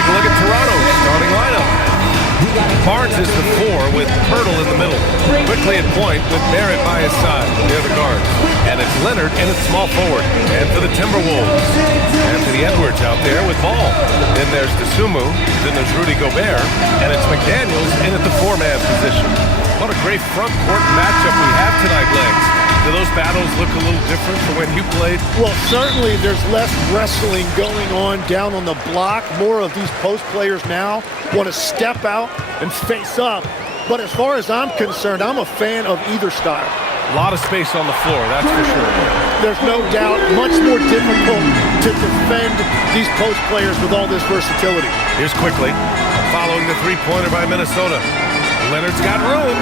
take a look at Toronto's starting lineup. Barnes is the 4 with Pirtle in the middle. Quickly at point with Barrett by his side near the guards. And it's Leonard in at small forward. And for the Timberwolves, Anthony Edwards out there with ball. Then there's DeSumo. Then there's Rudy Gobert. And it's McDaniels in at the 4-man position. What a great front court matchup we have tonight, Legs. Do those battles look a little different from when you played? Well, certainly there's less wrestling going on down on the block. More of these post players now want to step out and face up. But as far as I'm concerned, I'm a fan of either style. A lot of space on the floor, that's for sure. There's no doubt much more difficult to defend these post players with all this versatility. Here's quickly, following the three-pointer by Minnesota. Leonard's got room.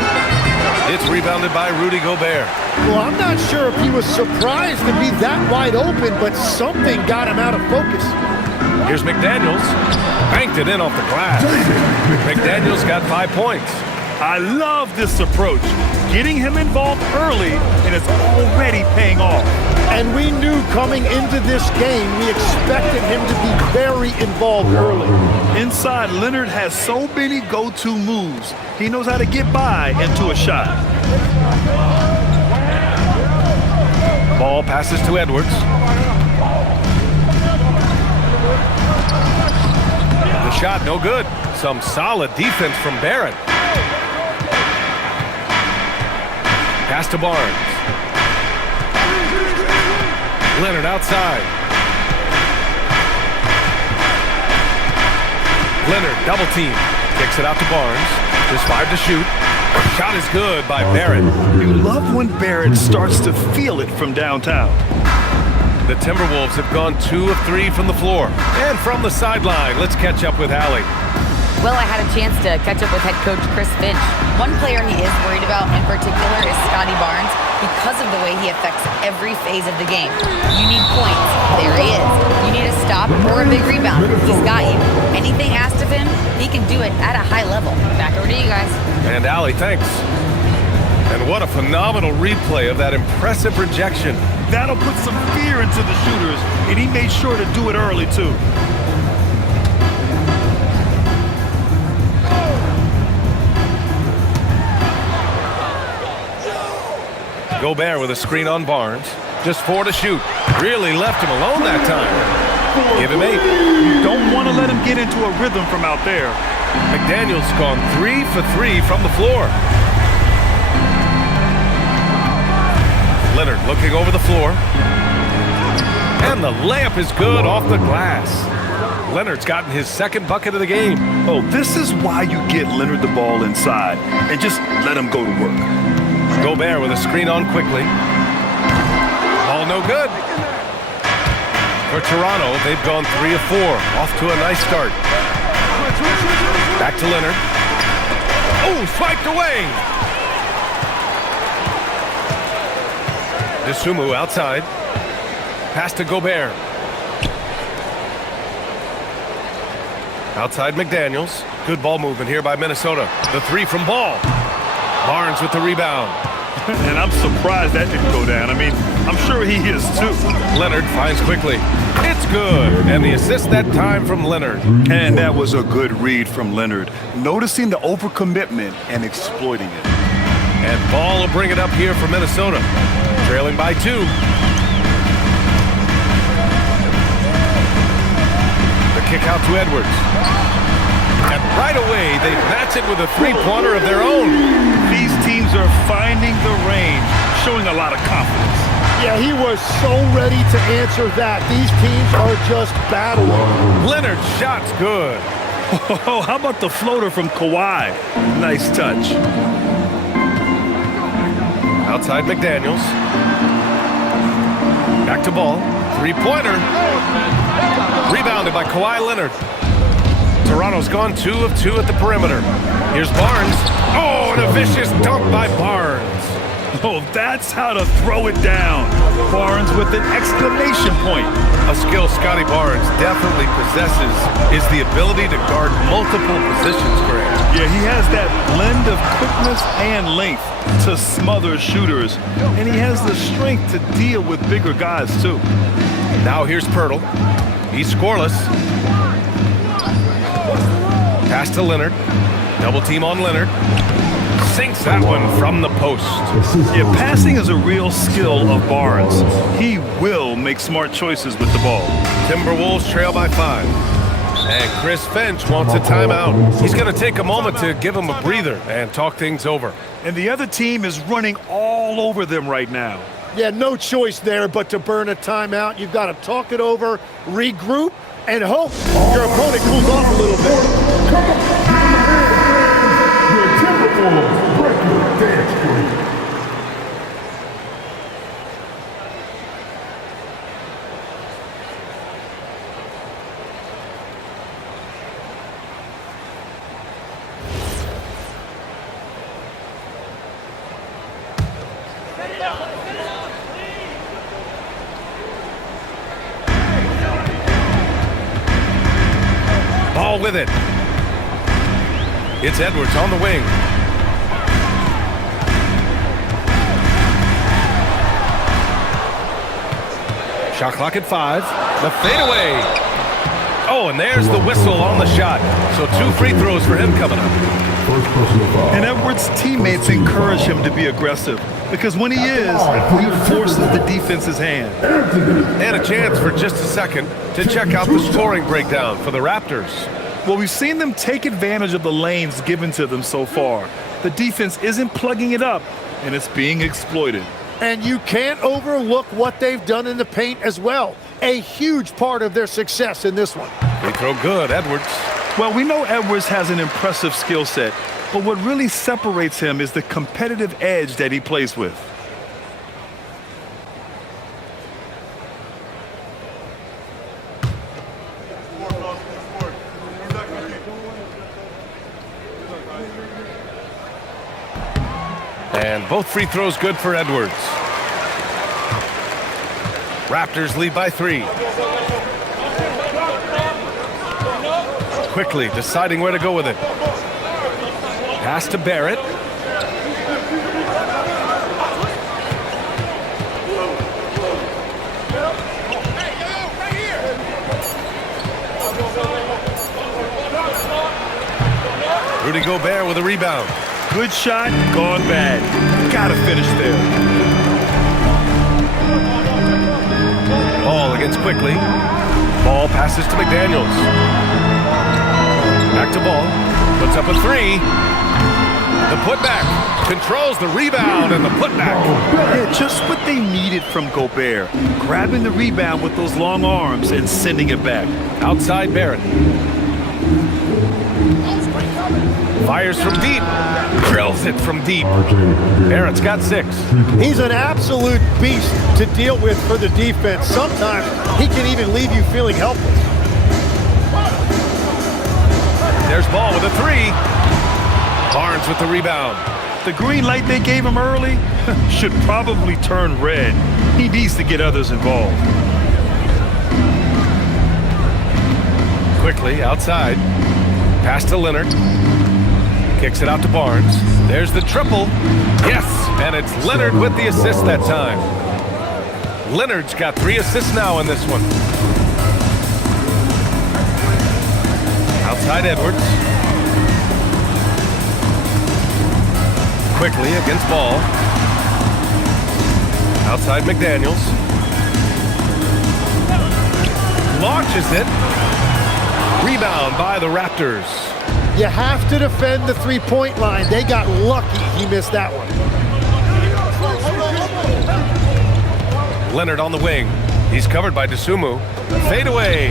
It's rebounded by Rudy Gobert. Well, I'm not sure if he was surprised to be that wide open, but something got him out of focus. Here's McDaniels. Banked it in off the glass. McDaniels got 5 points. I love this approach. Getting him involved early, and it's already paying off. And we knew coming into this game, we expected him to be very involved early. Inside, Leonard has so many go-to moves. He knows how to get by into a shot. Ball passes to Edwards. The shot, no good. Some solid defense from Barrett. Pass to Barnes. Leonard outside. Leonard double team. Kicks it out to Barnes. Just 5 to shoot. Shot is good by Barrett. You love when Barrett starts to feel it from downtown. The Timberwolves have gone 2 of 3 from the floor. And from the sideline, let's catch up with Allie. Well, I had a chance to catch up with head coach Chris Finch. One player he is worried about in particular is Scotty Barnes because of the way he affects every phase of the game. You need points. There he is. You need a stop or a big rebound. He's got you. Anything asked of him, he can do it at a high level. Back over to you guys. And Allie, thanks. And what a phenomenal replay of that impressive rejection. That'll put some fear into the shooters, and he made sure to do it early, too. Gobert with a screen on Barnes. Just 4 to shoot. Really left him alone that time. Give him 8. You don't want to let him get into a rhythm from out there. McDaniels gone 3 for 3 from the floor. Leonard looking over the floor. And the layup is good off the glass. Leonard's gotten his second bucket of the game. Oh, this is why you get Leonard the ball inside and just let him go to work. Gobert with a screen on quickly. Ball no good. For Toronto, they've gone 3 of 4. Off to a nice start. Back to Leonard. Oh, swiped away. DeSumo outside. Pass to Gobert. Outside McDaniels. Good ball movement here by Minnesota. The 3 from Ball. Barnes with the rebound. And I'm surprised that didn't go down. I mean, I'm sure he is too. Leonard finds quickly. It's good. And the assist that time from Leonard. And that was a good read from Leonard. Noticing the overcommitment and exploiting it. And Ball will bring it up here for Minnesota. Trailing by 2. The kick out to Edwards. And right away, they match it with a three-pointer of their own. These teams are finding the range, showing a lot of confidence. Yeah, he was so ready to answer that. These teams are just battling. Leonard's shot's good. Oh, how about the floater from Kawhi? Nice touch. Outside McDaniels. Back to Ball. Three-pointer. Rebounded by Kawhi Leonard. Toronto's gone 2 of 2 at the perimeter. Here's Barnes. Oh, and a vicious dunk by Barnes. Oh, that's how to throw it down. Barnes with an exclamation point. A skill Scotty Barnes definitely possesses is the ability to guard multiple positions, Grant. Yeah, he has that blend of quickness and length to smother shooters. And he has the strength to deal with bigger guys, too. Now here's Pirtle. He's scoreless. Pass to Leonard. Double team on Leonard. Sinks that one from the post. Yeah, passing is a real skill of Barnes. He will make smart choices with the ball. Timberwolves trail by 5. And Chris Finch wants a timeout. He's going to take a moment to give him a breather and talk things over. And the other team is running all over them right now. Yeah, no choice there but to burn a timeout. You've got to talk it over, regroup, and hope your opponent cools off a little bit. Ball with it. It's Edwards on the wing. Shot clock at 5. The fadeaway. Oh, and there's the whistle on the shot. So 2 free throws for him coming up. And Edwards' teammates encourage him to be aggressive because when he is, he forces the defense's hand. And a chance for just a second to check out the scoring breakdown for the Raptors. Well, we've seen them take advantage of the lanes given to them so far. The defense isn't plugging it up, and it's being exploited. And you can't overlook what they've done in the paint as well. A huge part of their success in this one. Free throw good, Edwards. Well, we know Edwards has an impressive skill set, but what really separates him is the competitive edge that he plays with. And both free throws good for Edwards. Raptors lead by 3. Quickly deciding where to go with it. Pass to Barrett. Rudy Gobert with a rebound. Good shot, gone bad. Gotta finish there. Ball against Quickly. Ball passes to McDaniels. Back to Ball. Puts up a 3. The putback. Controls the rebound and the putback. Yeah, just what they needed from Gobert. Grabbing the rebound with those long arms and sending it back. Outside Barrett. Fires from deep. Drills it from deep. Barrett's got 6. He's an absolute beast to deal with for the defense. Sometimes he can even leave you feeling helpless. There's Ball with a 3. Barnes with the rebound. The green light they gave him early should probably turn red. He needs to get others involved. Quickly outside. Pass to Leonard. Kicks it out to Barnes. There's the triple. Yes, and it's Leonard with the assist that time. Leonard's got 3 assists now in this one. Outside Edwards. Quickly against Ball. Outside McDaniels. Launches it. Rebound by the Raptors. You have to defend the three-point line. They got lucky he missed that one. Leonard on the wing. He's covered by Dosunmu. Fade away.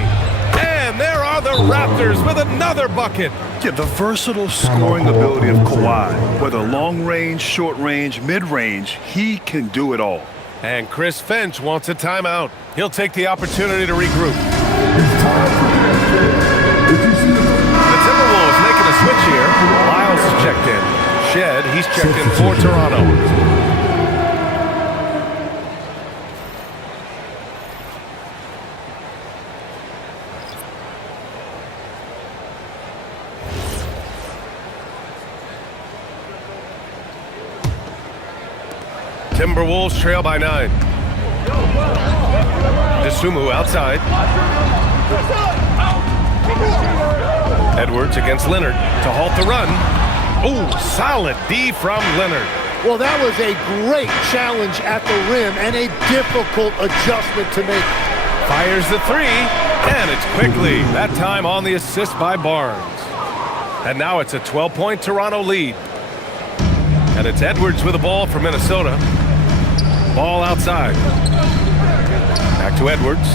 And there are the Raptors with another bucket. Yeah, the versatile scoring ability of Kawhi. Whether long range, short range, mid range, he can do it all. And Chris Finch wants a timeout. He'll take the opportunity to regroup. The Timberwolves making a switch here. Lyles is checked in. Shed, he's checked in for Toronto. Timberwolves trail by 9. Dosunmu outside. Edwards against Leonard to halt the run. Oh, solid D from Leonard. Well, that was a great challenge at the rim and a difficult adjustment to make. Fires the three, and it's quickly. That time on the assist by Barnes. And now it's a 12-point Toronto lead. And it's Edwards with the ball for Minnesota. Ball outside. Back to Edwards.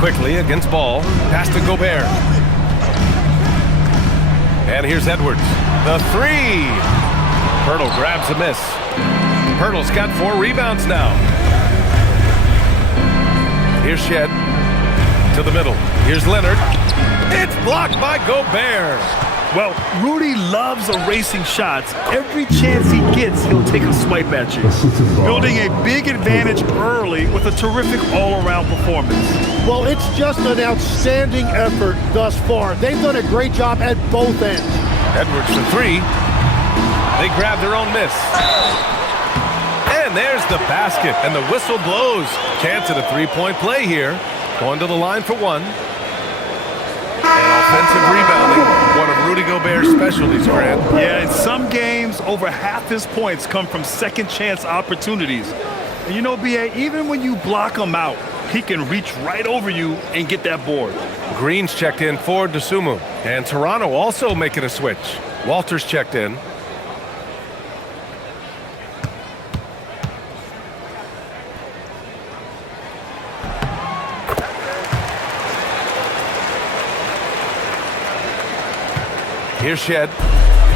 Quickly against Ball. Pass to Gobert. And here's Edwards. The three. Pirtle grabs a miss. Pirtle's got 4 rebounds now. Here's Shed. To the middle. Here's Leonard. It's blocked by Gobert. Well, Rudy loves erasing shots. Every chance he gets, he'll take a swipe at you. Building a big advantage early with a terrific all-around performance. Well, it's just an outstanding effort thus far. They've done a great job at both ends. Edwards for 3. They grab their own miss. And there's the basket, and the whistle blows. Chance at a 3-point play here. Going to the line for 1. And offensive rebounding, one of Rudy Gobert's specialties, Grant. Yeah, in some games, over half his points come from second-chance opportunities. And you know, B.A., even when you block him out, he can reach right over you and get that board. Green's checked in for Dosunmu. And Toronto also making a switch. Walters checked in. Here's Shed.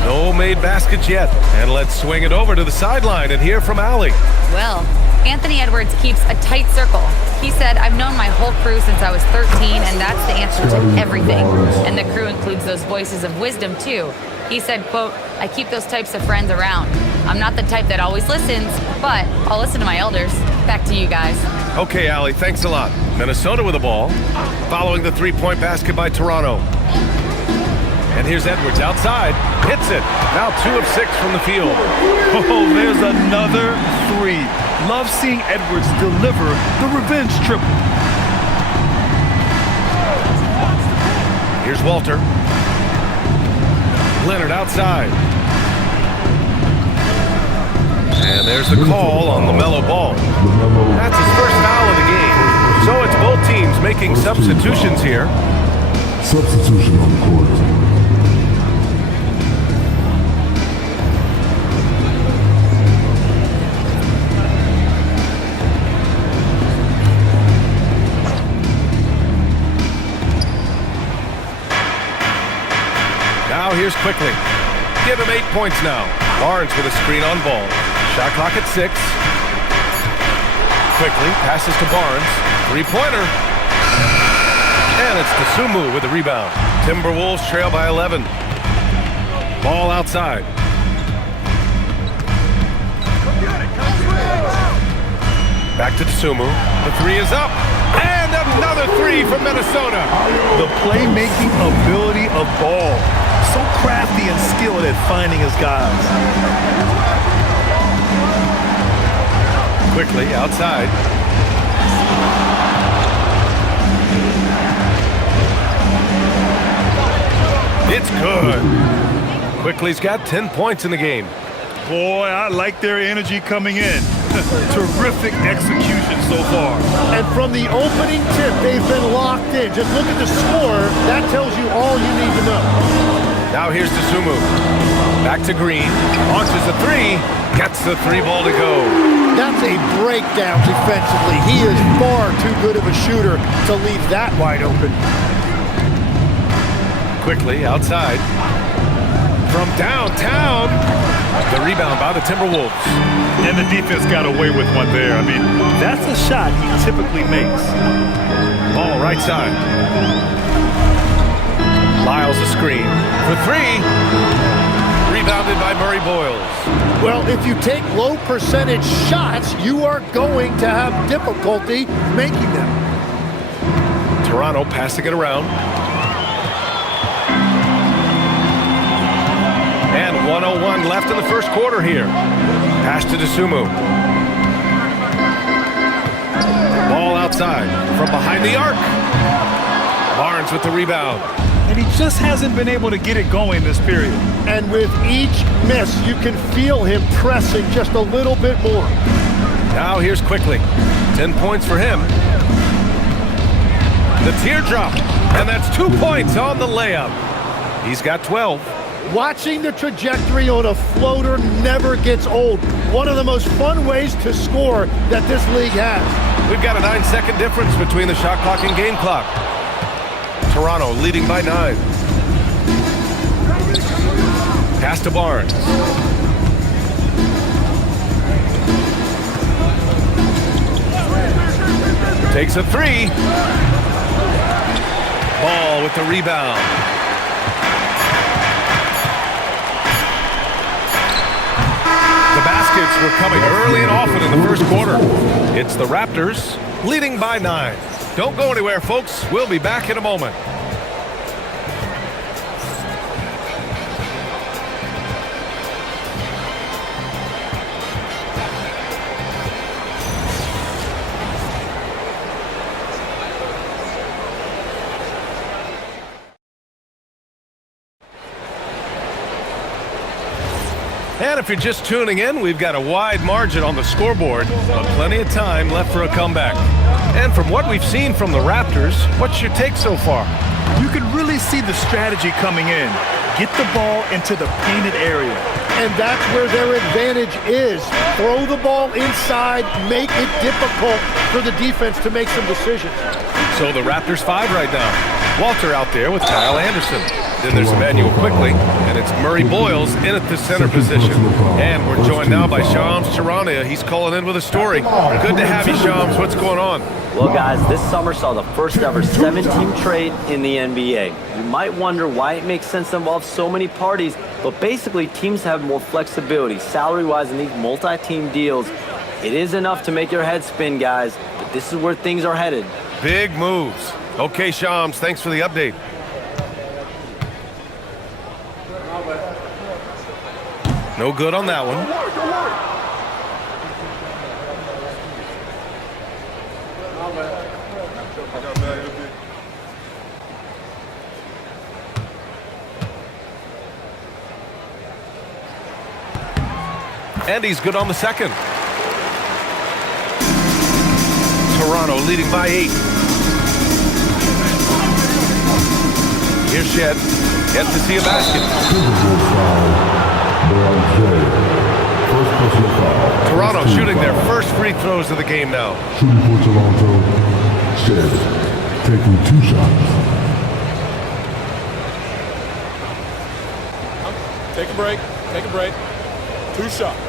No made baskets yet. And let's swing it over to the sideline and hear from Allie. Well, Anthony Edwards keeps a tight circle. He said, I've known my whole crew since I was 13, and that's the answer to everything. And the crew includes those voices of wisdom, too. He said, quote, I keep those types of friends around. I'm not the type that always listens, but I'll listen to my elders. Back to you guys. Okay, Allie, thanks a lot. Minnesota with the ball. Following the 3-point basket by Toronto. And here's Edwards outside. Hits it. Now 2 of 6 from the field. Oh, there's another 3. Love seeing Edwards deliver the revenge triple. Here's Walter. Leonard outside. And there's the call on the mellow ball. That's his first foul of the game. So it's both teams making substitutions here. Substitution on the court. Now here's Quickly. Give him 8 points now. Barnes with a screen on Ball. Shot clock at 6. Quickly passes to Barnes. 3-pointer. And it's Dosunmu with the rebound. Timberwolves trail by 11. Ball outside. Back to Dosunmu. The 3 is up. And another 3 from Minnesota. The playmaking ability of Ball. So crafty and skilled at finding his guys. Quickly outside. It's good. Quickly's got 10 points in the game. Boy, I like their energy coming in. Terrific execution so far. And from the opening tip, they've been locked in. Just look at the score. That tells you all you need to know. Now here's Dosunmu. Back to Green. Launches a 3. Gets the 3 ball to go. That's a breakdown defensively. He is far too good of a shooter to leave that wide open. Quickly outside. From downtown. The rebound by the Timberwolves. And the defense got away with one there. I mean, that's a shot he typically makes. Ball right side. Lyles a screen for 3. Rebounded by Murray Boyles. Well, if you take low percentage shots, you are going to have difficulty making them. Toronto passing it around. And 1:01 left in the first quarter here. Pass to Dosunmu. Ball outside from behind the arc. Barnes with the rebound. And he just hasn't been able to get it going this period. And with each miss, you can feel him pressing just a little bit more. Now here's Quickly. 10 points for him. The teardrop. And that's 2 points on the layup. He's got 12. Watching the trajectory on a floater never gets old. One of the most fun ways to score that this league has. We've got a 9-second difference between the shot clock and game clock. Toronto leading by 9. Pass to Barnes. Takes a 3. Ball with the rebound. The baskets were coming early and often in the first quarter. It's the Raptors leading by 9. Don't go anywhere, folks. We'll be back in a moment. And if you're just tuning in, we've got a wide margin on the scoreboard, but plenty of time left for a comeback. And from what we've seen from the Raptors, what's your take so far? You can really see the strategy coming in. Get the ball into the painted area. And that's where their advantage is. Throw the ball inside, make it difficult for the defense to make some decisions. So the Raptors 5 right now. Walter out there with Kyle Anderson. Then there's Emmanuel Quickly, and it's Murray Boyles in at the center position. And we're joined now by Shams Charania. He's calling in with a story. Good to have you, Shams. What's going on? Well, guys, this summer saw the first ever 7-team trade in the NBA. You might wonder why it makes sense to involve so many parties, but basically teams have more flexibility salary-wise in these multi-team deals. It is enough to make your head spin, guys, but this is where things are headed. Big moves. Okay, Shams, thanks for the update. No good on that one. And he's good on the second. Toronto leading by 8. Here's Shed. Yet to see a basket. Toronto shooting their first free throws of the game now. Shooting for Toronto, Shed, taking 2 shots. Take a break. Take a break. 2 shots.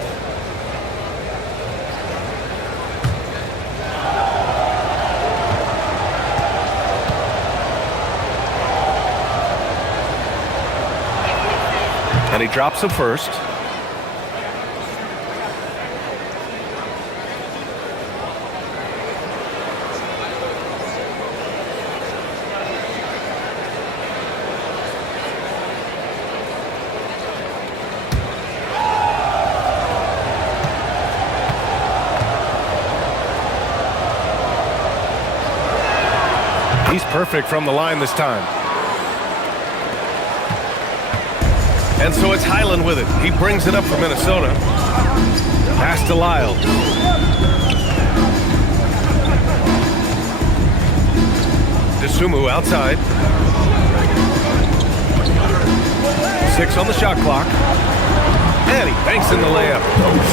And he drops the first. He's perfect from the line this time. And so it's Highland with it. He brings it up for Minnesota. Pass to Lyle. DeSumo outside. 6 on the shot clock. And he banks in the layup.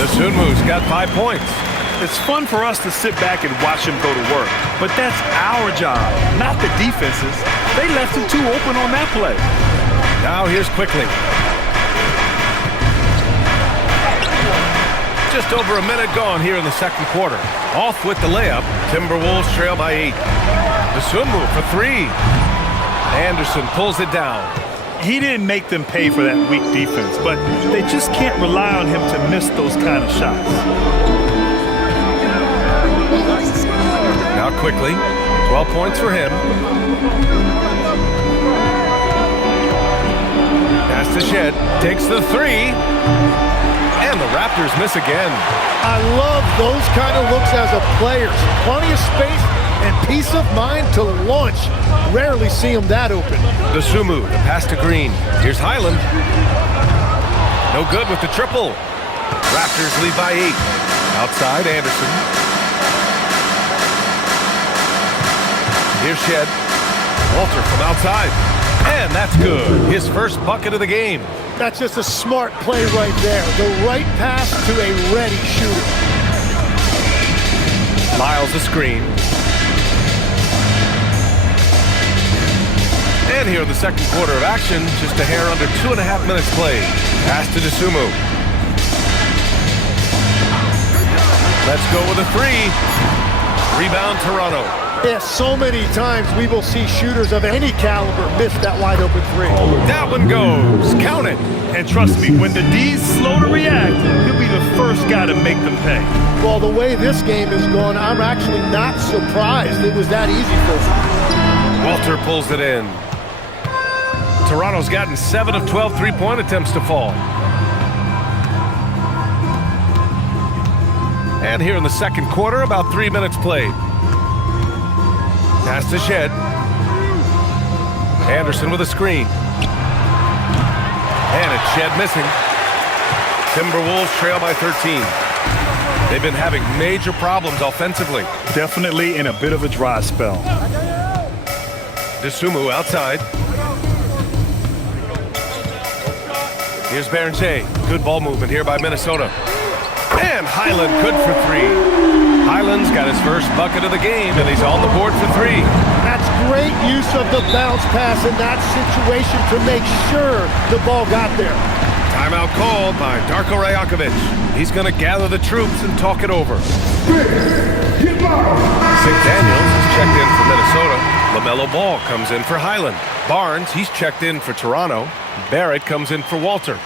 DeSumo's got 5 points. It's fun for us to sit back and watch him go to work, but that's our job, not the defense's. They left him too open on that play. Now here's Quickly. Just over a minute gone here in the second quarter. Off with the layup. Timberwolves trail by 8. DeSumo for 3. Anderson pulls it down. He didn't make them pay for that weak defense, but they just can't rely on him to miss those kind of shots. Now Quickly. 12 points for him. Pass to Shed. Takes the 3. And the Raptors miss again. I love those kind of looks as a player. Plenty of space, and peace of mind to launch. Rarely see him that open. Dosunmu, the pass to Green. Here's Highland. No good with the triple. Raptors lead by 8. Outside, Anderson. Here's Shed. Walter from outside. And that's good. His first bucket of the game. That's just a smart play right there. The right pass to a ready shooter. Miles the screen. And here in the second quarter of action, just a hair under 2.5 minutes played. Pass to Dosunmu. Let's go with a 3. Rebound Toronto. Yeah, so many times we will see shooters of any caliber miss that wide open 3. That one goes. Count it. And trust me, when the D's slow to react, he'll be the first guy to make them pay. Well, the way this game is going, I'm actually not surprised it was that easy for him. Walter pulls it in. Toronto's gotten 7 of 12 three-point attempts to fall. And here in the second quarter, about 3 minutes played. Pass to Shed. Anderson with a screen. And it's Shed missing. Timberwolves trail by 13. They've been having major problems offensively. Definitely in a bit of a dry spell. Dosunmu outside. Here's Berger. Good ball movement here by Minnesota. And Highland good for 3. Highland's got his first bucket of the game, and he's on the board for 3. That's great use of the bounce pass in that situation to make sure the ball got there. Timeout called by Darko Rajakovic. He's going to gather the troops and talk it over. St. Daniels is checked in for Minnesota. LaMelo Ball comes in for Highland. Barnes, he's checked in for Toronto. Barrett comes in for Walter.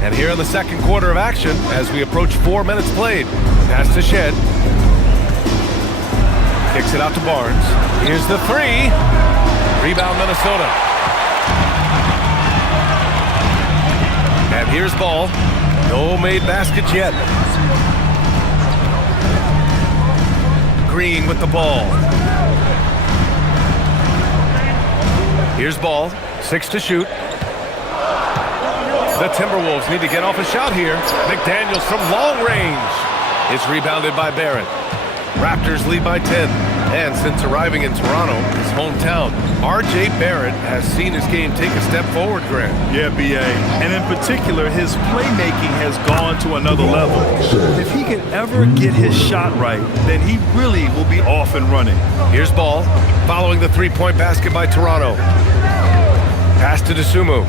And here in the second quarter of action, as we approach 4 minutes played. Pass to Shed. Kicks it out to Barnes. Here's the 3. Rebound Minnesota. And here's Ball. No made baskets yet. Green with the ball. Here's Ball. 6 to shoot. The Timberwolves need to get off a shot here. McDaniels from long range. It's rebounded by Barrett. Raptors lead by 10. And since arriving in Toronto, his hometown, R.J. Barrett has seen his game take a step forward, Grant. Yeah, B.A. And in particular, his playmaking has gone to another level. If he can ever get his shot right, then he really will be off and running. Here's Ball, following the three-point basket by Toronto. Pass to Dosunmu.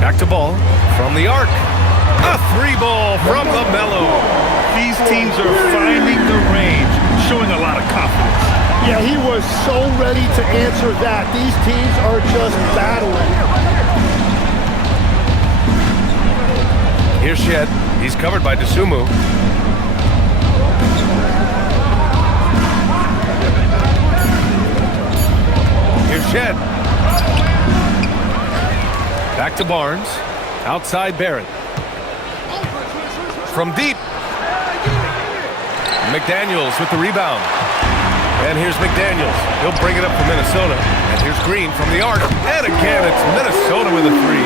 Back to Ball from the arc. A 3-ball from LaMelo. These teams are finding the range, showing a lot of confidence. Yeah, he was so ready to answer that. These teams are just battling. Here's Shed. He's covered by Dosunmu. Here's Shed. Back to Barnes. Outside Barrett. From deep. McDaniels with the rebound. And here's McDaniels. He'll bring it up for Minnesota. And here's Green from the arc. And again, it's Minnesota with a 3.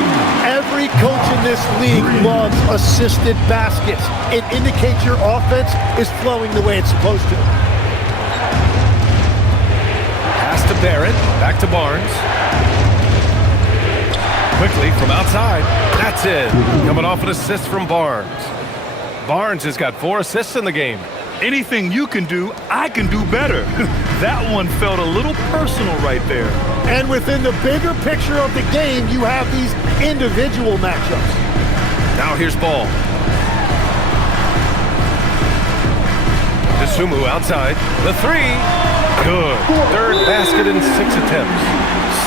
Every coach in this league loves assisted baskets. It indicates your offense is flowing the way it's supposed to. Pass to Barrett. Back to Barnes. Quickly from outside. That's it. Coming off an assist from Barnes. Barnes has got 4 assists in the game. Anything you can do, I can do better. That one felt a little personal right there. And within the bigger picture of the game, you have these individual matchups. Now here's Ball. Dosunmu outside. The 3. Good. Third basket in 6 attempts.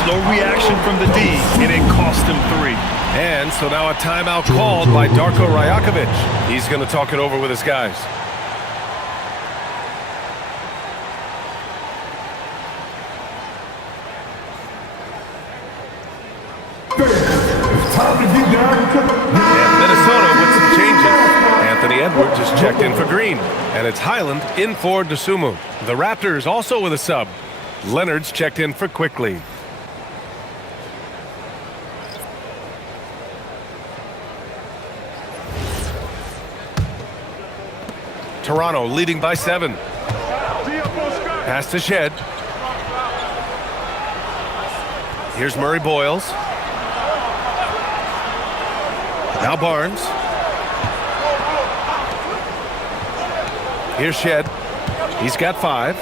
Slow reaction from the D, and it cost him 3. And so now a timeout called by Darko Rajakovic. He's going to talk it over with his guys. And Minnesota with some changes. Anthony Edwards is checked in for Green. And it's Highland in for Dosunmu. The Raptors also with a sub. Leonard's checked in for Quickly. Toronto leading by 7. Pass to Shed. Here's Murray Boyles. Now Barnes. Here's Shed. He's got 5.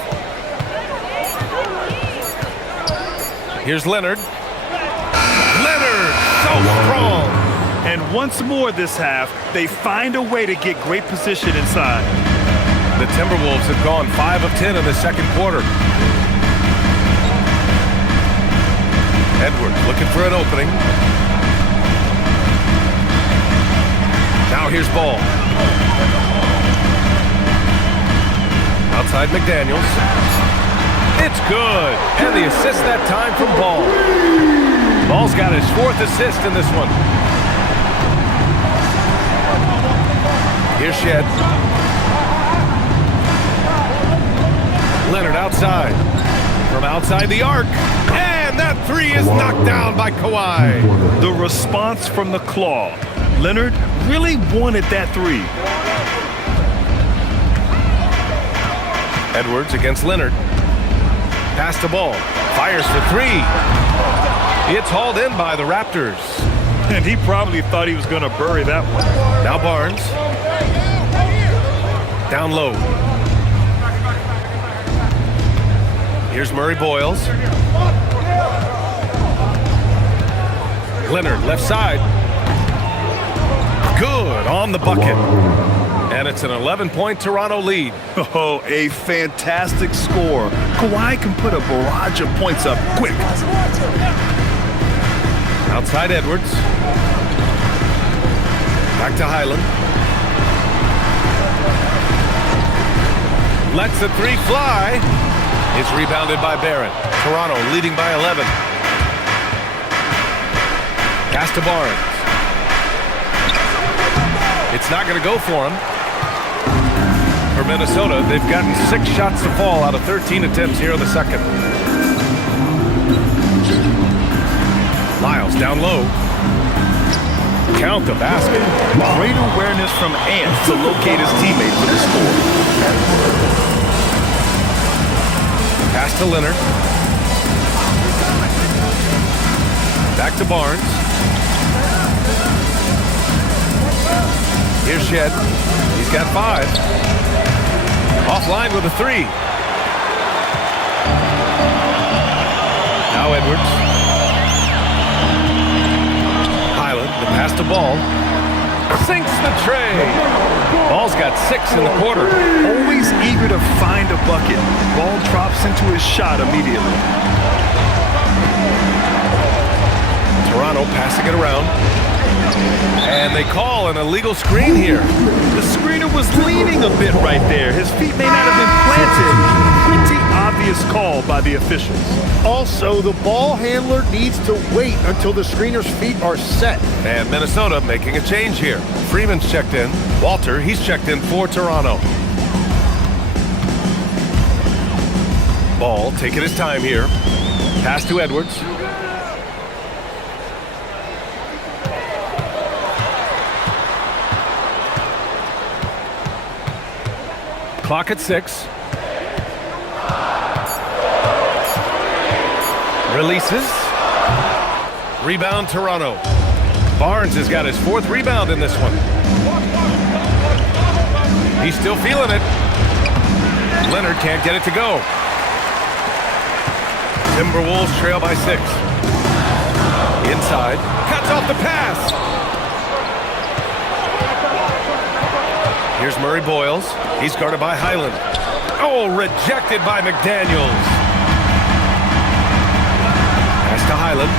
Here's Leonard. Leonard, so strong. And once more this half, they find a way to get great position inside. The Timberwolves have gone 5 of 10 in the second quarter. Edwards looking for an opening. Now here's Ball. Outside McDaniels. It's good. And the assist that time from Ball. Ball's got his 4th assist in this one. Here's Shed. Leonard outside. From outside the arc. And that 3 is knocked down by Kawhi. The response from the claw. Leonard really wanted that 3. Edwards against Leonard. Pass the ball. Fires for 3. It's hauled in by the Raptors. And he probably thought he was going to bury that one. Now Barnes. Down low. Here's Murray Boyles. Leonard left side. Good on the bucket. And it's an 11-point Toronto lead. Oh, a fantastic score. Kawhi can put a barrage of points up quick. Outside Edwards. Back to Highland. Lets the 3 fly. It's rebounded by Barrett. Toronto leading by 11. Pass to Barnes. It's not going to go for him. For Minnesota, they've gotten 6 shots to fall out of 13 attempts here in the second. Lyles down low. Count the basket. Great awareness from Ant to locate his teammate for the score. Pass to Leonard. Back to Barnes. Here's Shed. He's got 5. Offline with a 3. Now Edwards. Highland, the pass to Ball. Sinks the tray. Ball's got 6 in the quarter. Always eager to find a bucket. Ball drops into his shot immediately. Toronto passing it around. And they call an illegal screen here. The screener was leaning a bit right there. His feet may not have been planted. Pretty obvious call by the officials. Also, the ball handler needs to wait until the screener's feet are set. And Minnesota making a change here. Freeman's checked in. Walter, he's checked in for Toronto. Ball taking his time here. Pass to Edwards. Clock at 6. Releases. Rebound Toronto. Barnes has got his 4th rebound in this one. He's still feeling it. Leonard can't get it to go. Timberwolves trail by 6. Inside. Cuts off the pass. Here's Murray Boyles. He's guarded by Highland. Oh, rejected by McDaniels. Pass to Highland.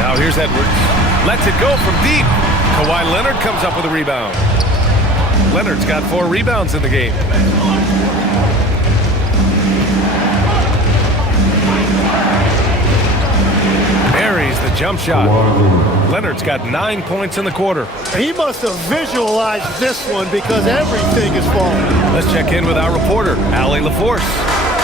Now here's Edwards. Lets it go from deep. Kawhi Leonard comes up with a rebound. Leonard's got 4 rebounds in the game. Buries the jump shot. Leonard's got 9 points in the quarter. He must have visualized this one because everything is falling. Let's check in with our reporter, Allie LaForce.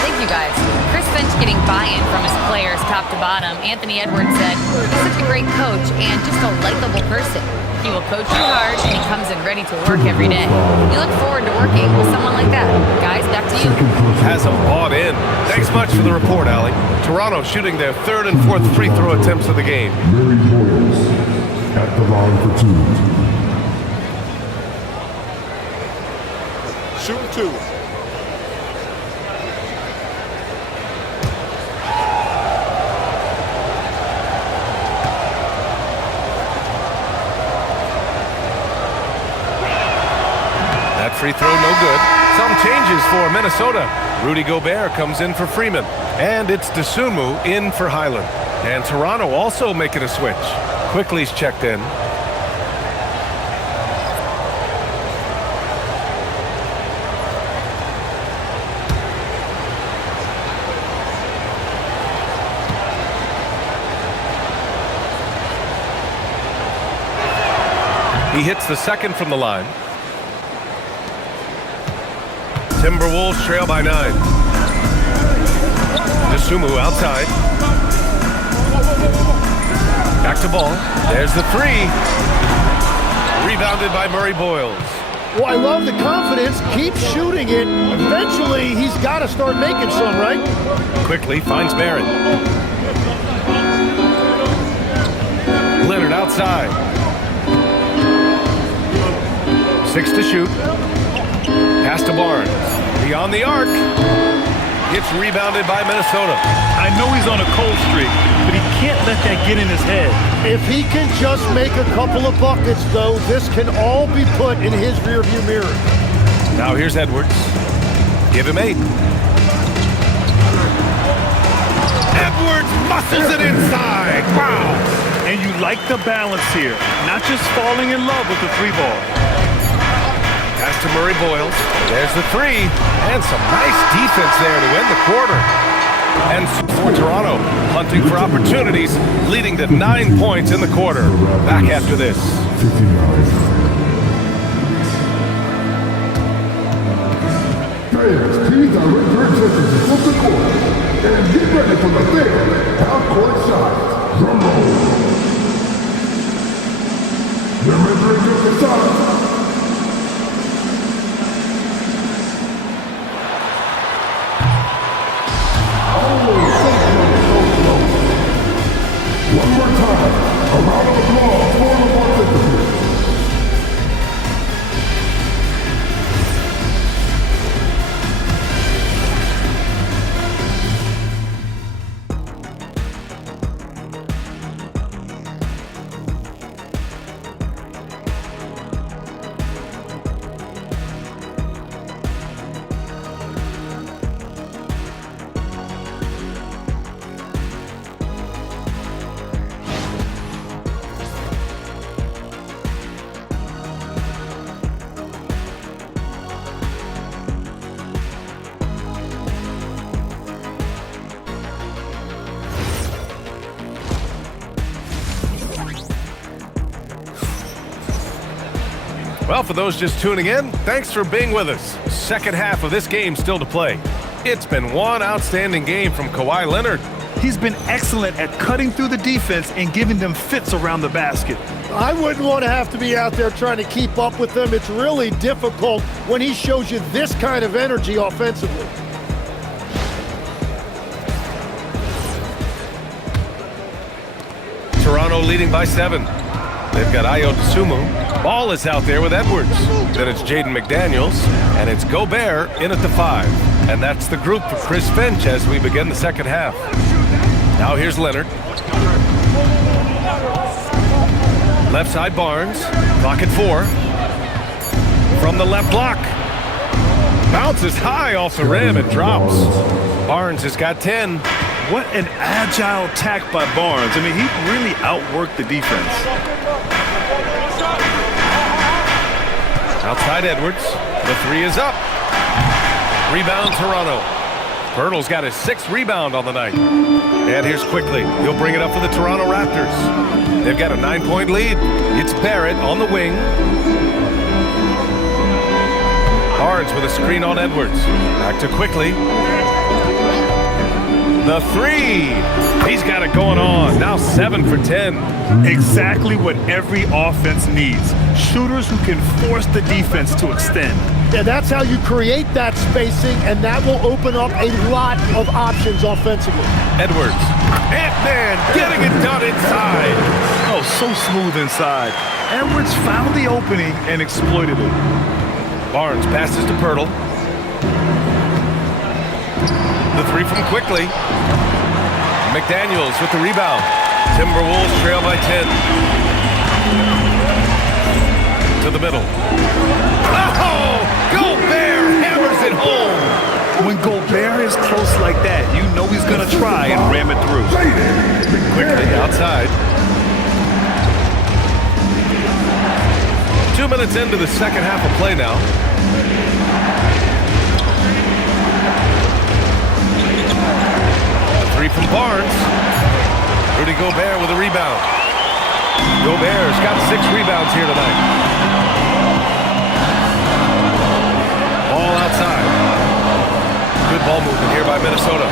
Thank you, guys. Chris Finch getting buy-in from his players top to bottom. Anthony Edwards said, he's such a great coach and just a likable person. He will coach you hard, and he comes in ready to work every day. We look forward to working with someone like that. Guys, back to you. Has them bought in. Thanks much for the report, Allie. Toronto shooting their 3rd and 4th free throw attempts of the game. Mary Boyles at the line for 2. Shooting 2. Free throw, no good. Some changes for Minnesota. Rudy Gobert comes in for Freeman. And it's Dosunmu in for Highland. And Toronto also making a switch. Quickly's checked in. He hits the second from the line. Timberwolves trail by 9. Dosunmu outside. Back to ball. There's the 3. Rebounded by Murray Boyles. Well, I love the confidence. Keep shooting it. Eventually, he's got to start making some, right? Quickly finds Barrett. Leonard outside. 6 to shoot. Pass to Barnes. Beyond the arc. Gets rebounded by Minnesota. I know he's on a cold streak, but he can't let that get in his head. If he can just make a couple of buckets, though, this can all be put in his rearview mirror. Now here's Edwards. Give him 8. Edwards muscles it inside. Wow. And you like the balance here, not just falling in love with the 3 ball. Pass to Murray Boyles. There's the 3. And some nice defense there to end the quarter. And for Toronto, hunting for opportunities, leading to 9 points in the quarter. Back after this. 59. Fans, please direct your attention from the court. And get ready for the big half-court shot. Drum roll. They're entering just the shot. One more time, a round of applause for the participants. Well, for those just tuning in, thanks for being with us. Second half of this game still to play. It's been one outstanding game from Kawhi Leonard. He's been excellent at cutting through the defense and giving them fits around the basket. I wouldn't want to have to be out there trying to keep up with them. It's really difficult when he shows you this kind of energy offensively. Toronto leading by 7. They've got Ayo Dosunmu. Ball is out there with Edwards. Then it's Jaden McDaniels, and it's Gobert in at the 5. And that's the group for Chris Finch as we begin the second half. Now here's Leonard. Left side Barnes. Clock at 4. From the left block. Bounces high off the rim and drops. Barnes has got 10. What an agile attack by Barnes. I mean, he really outworked the defense. Outside Edwards. The three is up. Rebound Toronto. Pirtle's got his 6th rebound on the night. And here's Quickly. He'll bring it up for the Toronto Raptors. They've got a 9-point lead. It's Barrett on the wing. Barnes with a screen on Edwards. Back to Quickly. The three. He's got it going on. Now 7 for 10. Exactly what every offense needs. Shooters who can force the defense to extend. Yeah, that's how you create that spacing, and that will open up a lot of options offensively. Edwards. Ant-Man getting it done inside. Oh, so smooth inside. Edwards found the opening and exploited it. Barnes passes to Pirtle. The three from Quickly. McDaniels with the rebound. Timberwolves trail by 10. To the middle. Oh! Gobert hammers it home. When Gobert is close like that, you know he's going to try and ram it through. Quickly outside. 2 minutes into the second half of play now. The three from Barnes. Rudy Gobert with a rebound. Gobert's got 6 rebounds here tonight. Ball outside. Good ball movement here by Minnesota.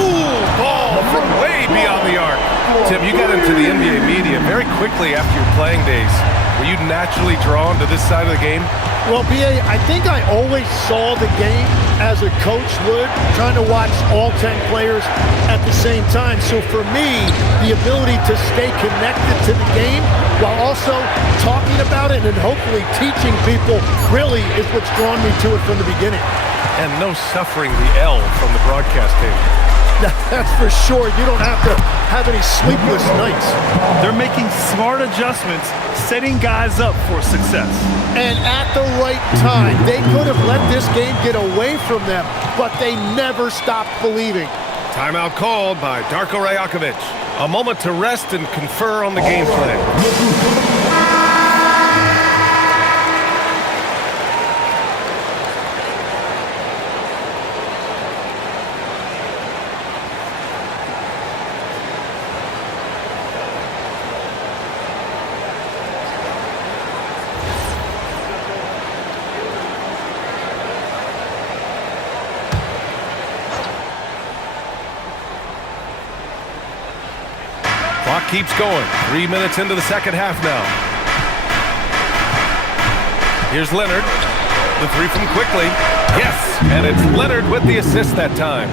Ooh, ball from way beyond the arc. Tim, you got into the NBA media very quickly after your playing days. Were you naturally drawn to this side of the game? Well, B.A., I think I always saw the game as a coach would, trying to watch all 10 players at the same time. So for me, the ability to stay connected to the game while also talking about it and hopefully teaching people really is what's drawn me to it from the beginning. And no suffering the L from the broadcast table. That's for sure. You don't have to have any sleepless nights. They're making smart adjustments, setting guys up for success. And at the right time, they could have let this game get away from them, but they never stopped believing. Timeout called by Darko Rajakovic. A moment to rest and confer on the game plan. Clock keeps going. 3 minutes into the second half now. Here's Leonard. The three from Quickly. Yes, and it's Leonard with the assist that time.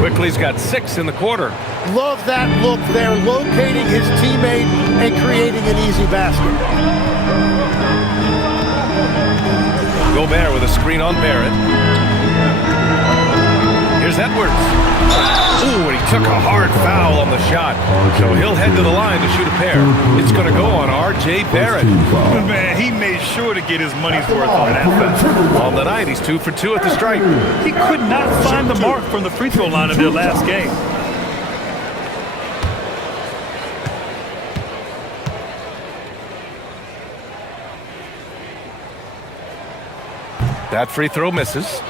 Quickly's got 6 in the quarter. Love that look there, locating his teammate and creating an easy basket. Gobert with a screen on Barrett. Here's Edwards. Ooh, and he took a hard foul on the shot. So he'll head to the line to shoot a pair. It's going to go on R.J. Barrett. Man, he made sure to get his money's worth on that foul. On the night, he's 2 for 2 at the stripe. He could not find the mark from the free throw line in their last game. That free throw misses.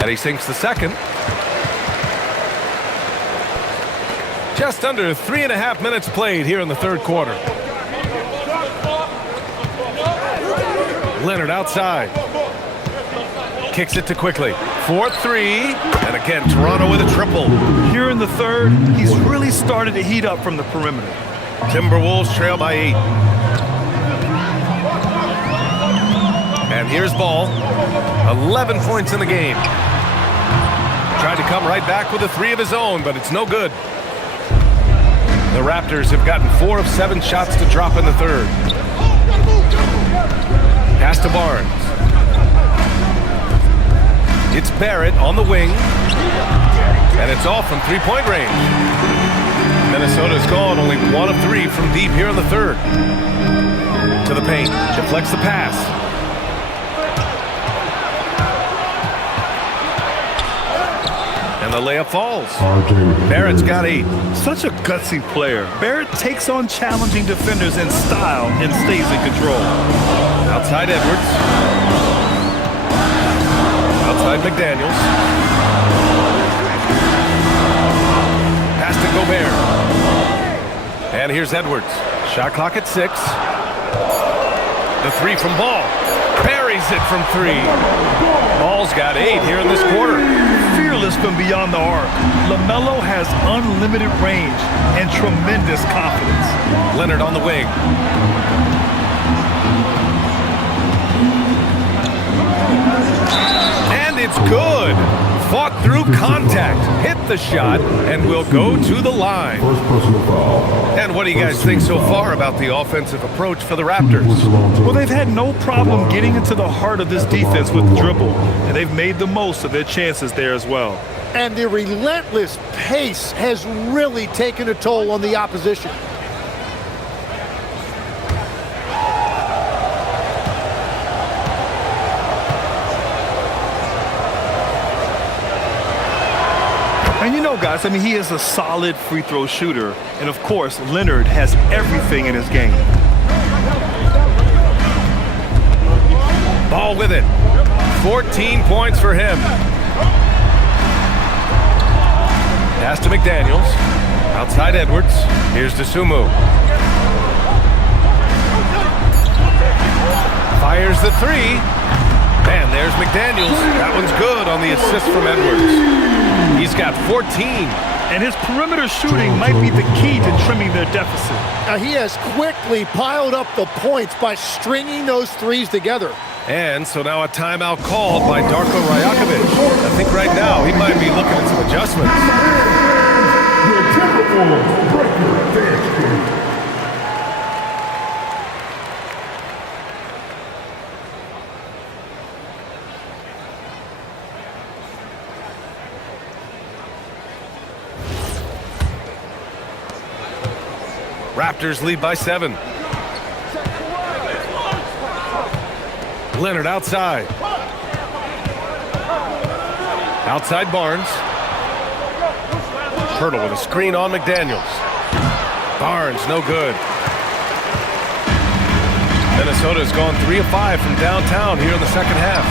And he sinks the second. Just under 3.5 minutes played here in the third quarter. Leonard outside. Kicks it to Quickly. 4-3. And again, Toronto with a triple. Here in the third, he's really started to heat up from the perimeter. Timberwolves trail by 8. And here's Ball. 11 points in the game. Tried to come right back with a 3 of his own, but it's no good. The Raptors have gotten 4 of 7 shots to drop in the third. Pass to Barnes. It's Barrett on the wing. And it's off from three-point range. Minnesota's gone only 1 of 3 from deep here in the third. To the paint. Deflects the pass. And the layup falls. Barrett's got 8. Such a gutsy player. Barrett takes on challenging defenders in style and stays in control. Outside Edwards. Outside McDaniels. Pass to Gobert. And here's Edwards. Shot clock at 6. The 3 from Ball. Buries it from 3. Ball's got 8 here in this quarter. Fearless from beyond the arc. LaMelo has unlimited range and tremendous confidence. Leonard on the wing. And it's good. Fought through contact, hit the shot, and will go to the line. First personal foul. And what do you guys think so far about the offensive approach for the Raptors? Well, they've had no problem getting into the heart of this defense with the dribble, and they've made the most of their chances there as well. And the relentless pace has really taken a toll on the opposition. And you know, guys, I mean, he is a solid free throw shooter. And, of course, Leonard has everything in his game. Ball with it. 14 points for him. Pass to McDaniels. Outside Edwards. Here's Dosunmu. Fires the 3. And there's McDaniels. That one's good on the assist from Edwards. He's got 14. And his perimeter shooting might be the key to trimming their deficit. Now, he has quickly piled up the points by stringing those 3s together. And so now a timeout called by Darko Rajakovic. I think right now he might be looking at some adjustments. The Timberwolves break your advance game. Raptors lead by 7. Leonard outside. Outside Barnes. Hurdle with a screen on McDaniels. Barnes, no good. Minnesota's gone 3 of 5 from downtown here in the second half.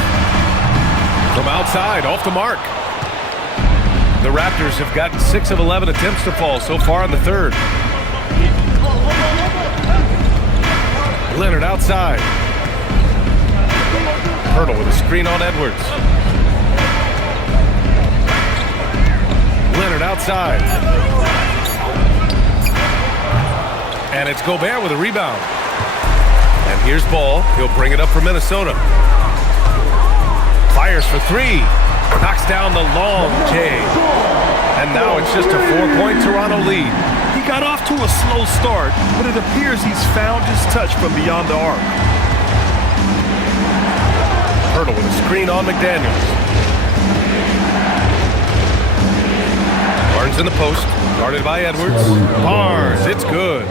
From outside, off the mark. The Raptors have gotten 6 of 11 attempts to fall so far in the third. Leonard outside. Hurdle with a screen on Edwards. Leonard outside. And it's Gobert with a rebound. And here's Ball. He'll bring it up for Minnesota. Fires for 3. Knocks down the long J. And now it's just a 4-point Toronto lead. He got off to a slow start, but it appears he's found his touch from beyond the arc. Hurdle with a screen on McDaniels. Barnes in the post, guarded by Edwards. Barnes, it's good.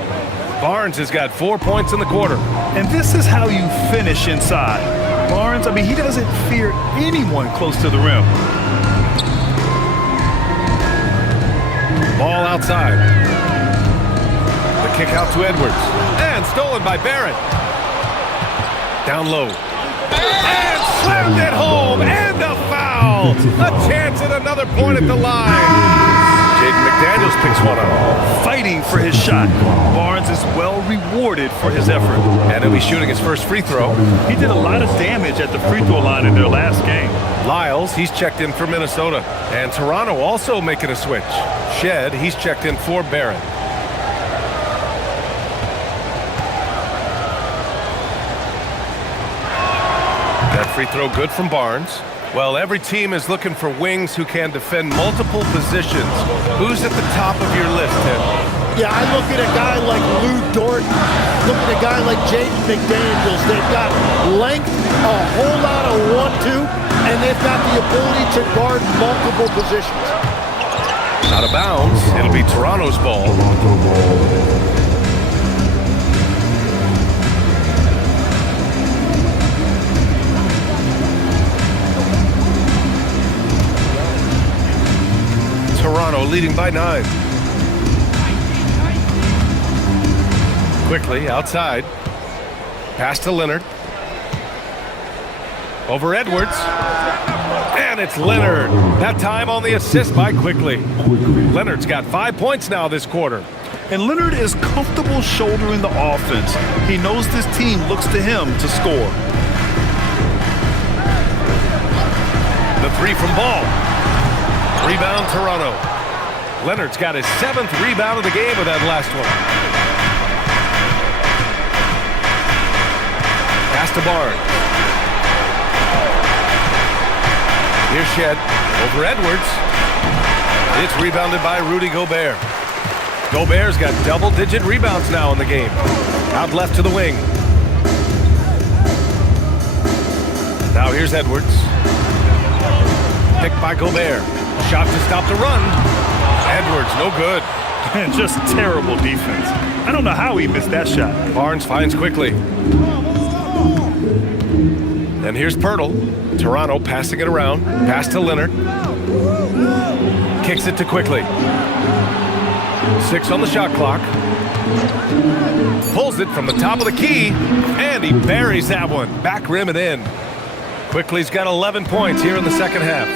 Barnes has got 4 points in the quarter. And this is how you finish inside. Barnes, I mean, he doesn't fear anyone close to the rim. Ball outside. The kick out to Edwards. And stolen by Barrett. Down low. And slammed it home. And a foul. A chance at another point at the line. Jaden McDaniels picks one up. Fighting for his shot. Barnes is well rewarded for his effort. And he'll be shooting his first free throw. He did a lot of damage at the free throw line in their last game. Lyles, he's checked in for Minnesota. And Toronto also making a switch. Shed, he's checked in for Barrett. That free throw good from Barnes. Well, every team is looking for wings who can defend multiple positions. Who's at the top of your list, Tim? Yeah, I look at a guy like Lou Dort, look at a guy like Jaden McDaniels. They've got length, a whole lot of 1-2, and they've got the ability to guard multiple positions. Out of bounds. It'll be Toronto's ball. Toronto ball. Toronto leading by 9. Quickly outside. Pass to Leonard. Over Edwards. And it's Leonard. That time on the assist by Quickly. Leonard's got 5 points now this quarter. And Leonard is comfortable shouldering the offense. He knows this team looks to him to score. The 3 from Ball. Rebound Toronto. Leonard's got his 7th rebound of the game with that last one. Pass to Barnes. Here's Shed. Over Edwards. It's rebounded by Rudy Gobert. Gobert's got double-digit rebounds now in the game. Out left to the wing. Now here's Edwards. Picked by Gobert. Shot to stop the run. Edwards, no good. And just terrible defense. I don't know how he missed that shot. Barnes finds Quickly. And here's Pirtle. Toronto passing it around. Pass to Leonard. Kicks it to Quickly. 6 on the shot clock. Pulls it from the top of the key. And he buries that one. Back rim and in. Quickly's got 11 points here in the second half.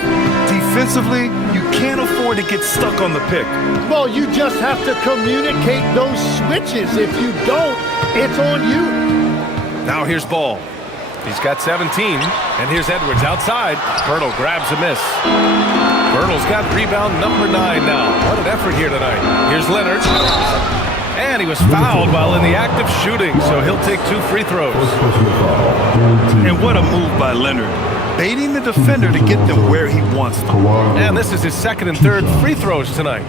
Defensively, you can't afford to get stuck on the pick. Well, you just have to communicate those switches. If you don't, it's on you. Now here's Ball. He's got 17. And here's Edwards outside. Pirtle grabs a miss. Pirtle's got rebound number 9 now. What an effort here tonight. Here's Leonard. And he was fouled while in the act of shooting, so he'll take 2 free throws. And what a move by Leonard. Baiting the defender to get them where he wants them. And this is his 2nd and 3rd free throws tonight.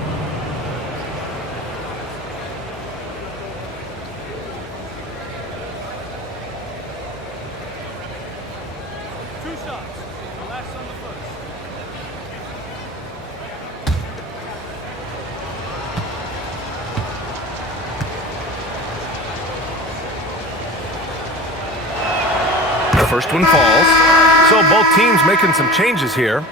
First one falls. So both teams making some changes here.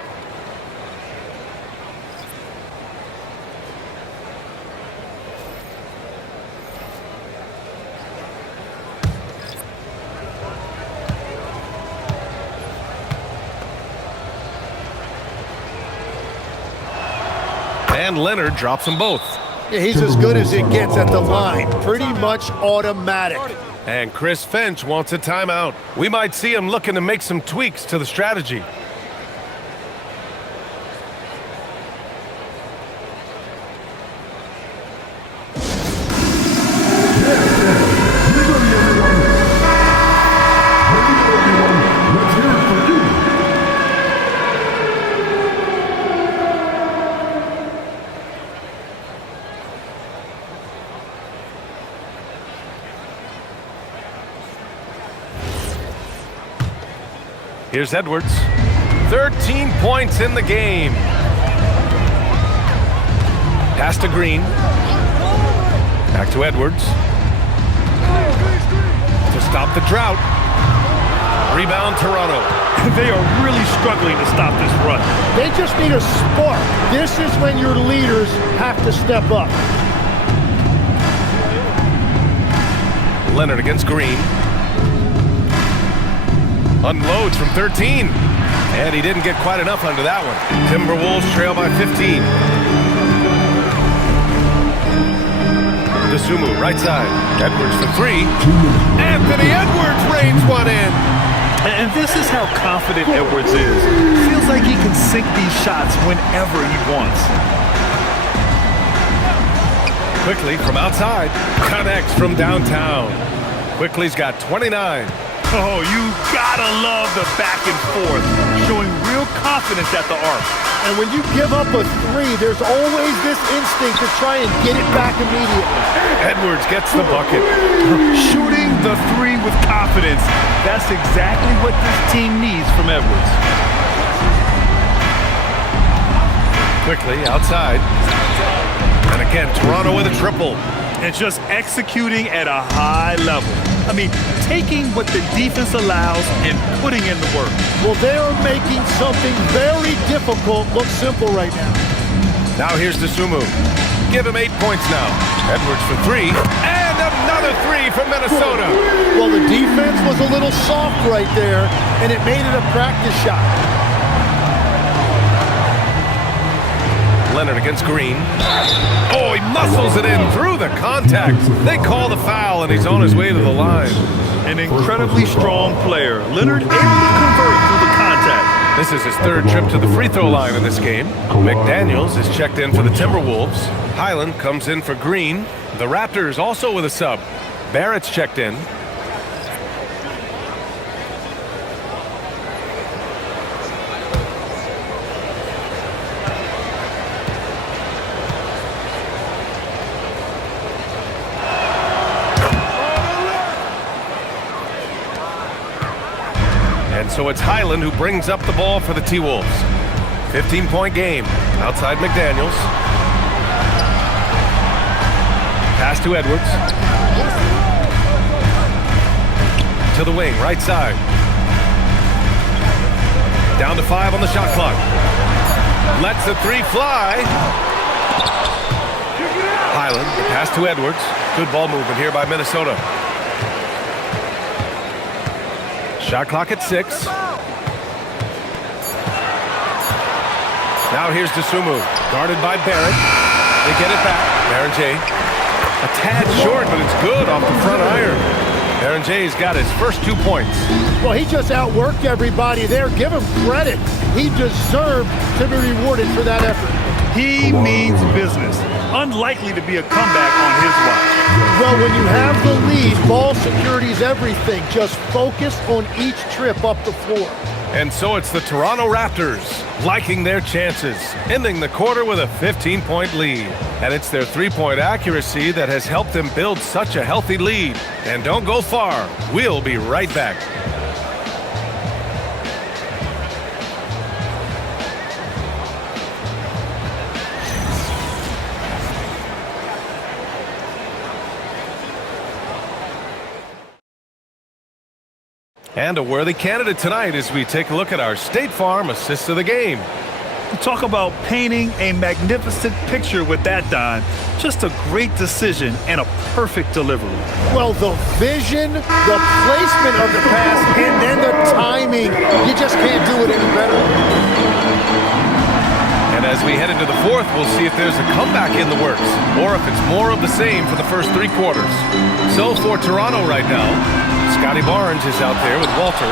And Leonard drops them both. Yeah, he's as good as it gets at the line. Pretty much automatic. And Chris Finch wants a timeout. We might see him looking to make some tweaks to the strategy. Here's Edwards. 13 points in the game. Pass to Green. Back to Edwards. To stop the drought. Rebound Toronto. They are really struggling to stop this run. They just need a spark. This is when your leaders have to step up. Leonard against Green. Unloads from 13. And he didn't get quite enough under that one. Timberwolves trail by 15. DeSumo, right side. Edwards for 3. Anthony Edwards rains one in. And this is how confident Edwards is. Feels like he can sink these shots whenever he wants. Quickly from outside. Connects from downtown. Quickly's got 29. Oh, you gotta love the back and forth, showing real confidence at the arc. And when you give up a three, there's always this instinct to try and get it back immediately. Edwards gets the bucket. Shooting the three with confidence. That's exactly what this team needs from Edwards. Quickly outside. And again, Toronto with a triple. And just executing at a high level. I mean, taking what the defense allows and putting in the work. Well, they are making something very difficult look simple right now. Now here's Dosunmu. Give him 8 points now. Edwards for three. And another three from Minnesota. Well, the defense was a little soft right there, and it made it a practice shot. Leonard against Green. Oh, he muscles it in through the contact. They call the foul, and he's on his way to the line. An incredibly strong player. Leonard able to convert through the contact. This is his third trip to the free throw line in this game. McDaniels is checked in for the Timberwolves. Highland comes in for Green. The Raptors also with a sub. Barrett's checked in. And so it's Highland who brings up the ball for the T-Wolves. 15-point game. Outside McDaniels. Pass to Edwards. To the wing, right side. Down to 5 on the shot clock. Lets the three fly. Highland, pass to Edwards. Good ball movement here by Minnesota. Shot clock at 6. Now here's Dosunmu, guarded by Barrett. They get it back. Baron J. A tad short, but it's good off the front iron. Baron J's got his first 2 points. Well, he just outworked everybody there. Give him credit. He deserved to be rewarded for that effort. He means business. Unlikely to be a comeback on his watch. Well, when you have the lead, ball security is everything. Just focus on each trip up the floor. And so it's the Toronto Raptors liking their chances, ending the quarter with a 15-point lead. And it's their three-point accuracy that has helped them build such a healthy lead. And don't go far. We'll be right back. And a worthy candidate tonight as we take a look at our State Farm assist of the game. Talk about painting a magnificent picture with that, Don. Just a great decision and a perfect delivery. Well, the vision, the placement of the pass, and then the timing. You just can't do it any better. And as we head into the fourth, we'll see if there's a comeback in the works or if it's more of the same for the first 3 quarters. So for Toronto right now, Scotty Barnes is out there with Walter.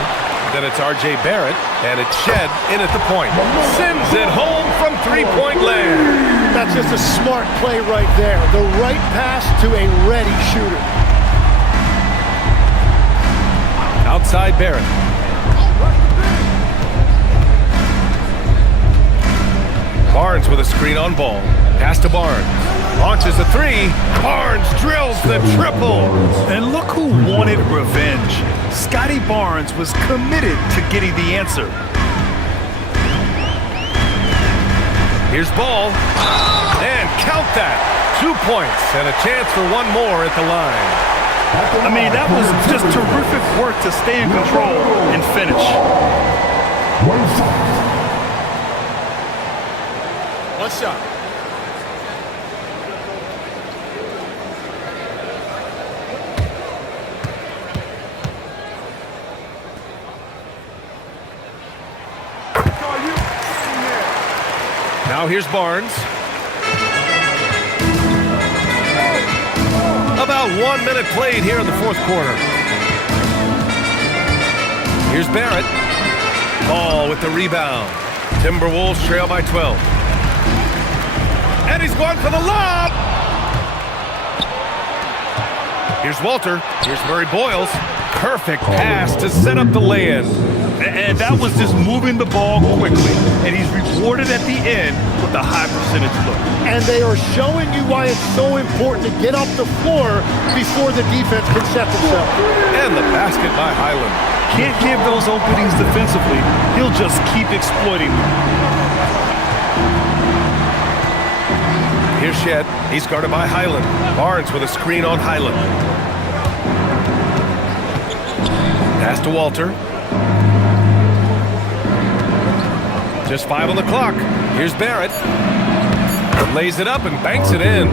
Then it's R.J. Barrett, and it's Shed in at the point. Sends it home from three-point land. That's just a smart play right there. The right pass to a ready shooter. Outside Barrett. Barnes with a screen on ball. Pass to Barnes. Launches a three. Barnes drills the triple. And look who wanted revenge. Scotty Barnes was committed to getting the answer. Here's ball. And count that. 2 points and a chance for one more at the line. I mean, that was just terrific work to stay in control and finish. One shot. One shot. Now here's Barnes. About 1 minute played here in the fourth quarter. Here's Barrett. Ball with the rebound. Timberwolves trail by 12. And he's going for the lob. Here's Walter. Here's Murray Boyles. Perfect pass to set up the lay-in. And that was just moving the ball quickly. And he's rewarded at the end with a high percentage look. And they are showing you why it's so important to get off the floor before the defense can set themselves. And the basket by Highland. Can't give those openings defensively. He'll just keep exploiting them. Here's Shed. He's guarded by Highland. Barnes with a screen on Highland. Pass to Walter. Just 5 on the clock. Here's Barrett. Lays it up and banks it in.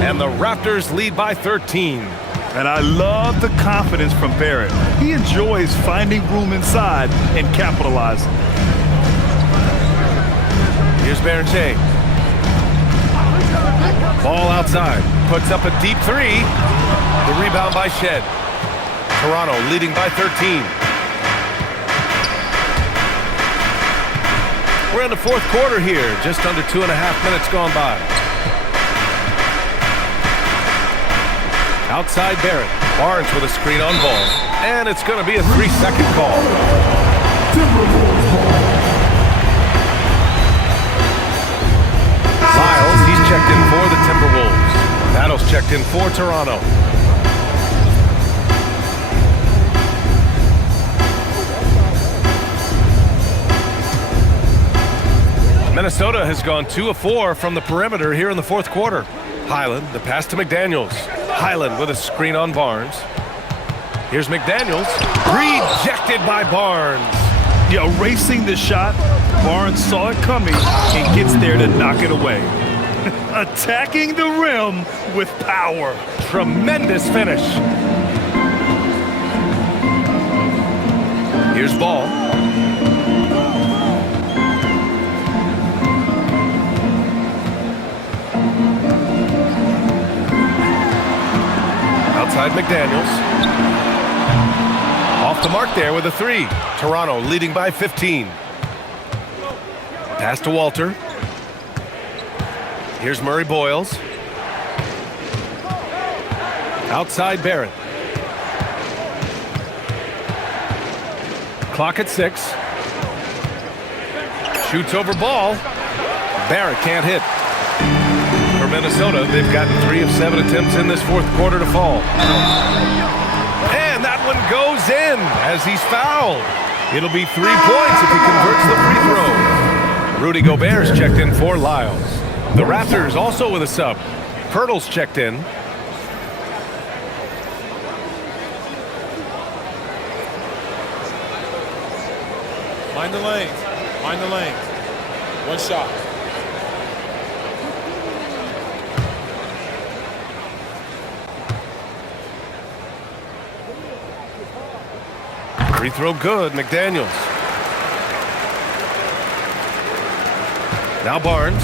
And the Raptors lead by 13. And I love the confidence from Barrett. He enjoys finding room inside and capitalizing. Here's Barrett. Ball outside. Puts up a deep three. The rebound by Shed. Toronto leading by 13. We're in the fourth quarter here. Just under 2.5 minutes gone by. Outside Barrett. Barnes with a screen on ball. And it's going to be a 3-second call. Lyles, he's checked in for the Timberwolves. Battle's checked in for Toronto. Minnesota has gone 2 of 4 from the perimeter here in the fourth quarter. Highland, the pass to McDaniels. Highland with a screen on Barnes. Here's McDaniels. Rejected by Barnes. Yeah, erasing the shot. Barnes saw it coming and gets there to knock it away. Attacking the rim with power. Tremendous finish. Here's Ball. Outside McDaniels. Off the mark there with a 3. Toronto leading by 15. Pass to Walter. Here's Murray Boyles. Outside Barrett. Clock at 6. Shoots over ball. Barrett can't hit. For Minnesota, they've gotten 3 of 7 attempts in this fourth quarter to fall. And that one goes in as he's fouled. It'll be 3 points if he converts the free throw. Rudy Gobert's checked in for Lyles. The Raptors also with a sub. Pirtle's checked in. Mind the lanes. Mind the lanes. One shot. Free throw good, McDaniels. Now Barnes.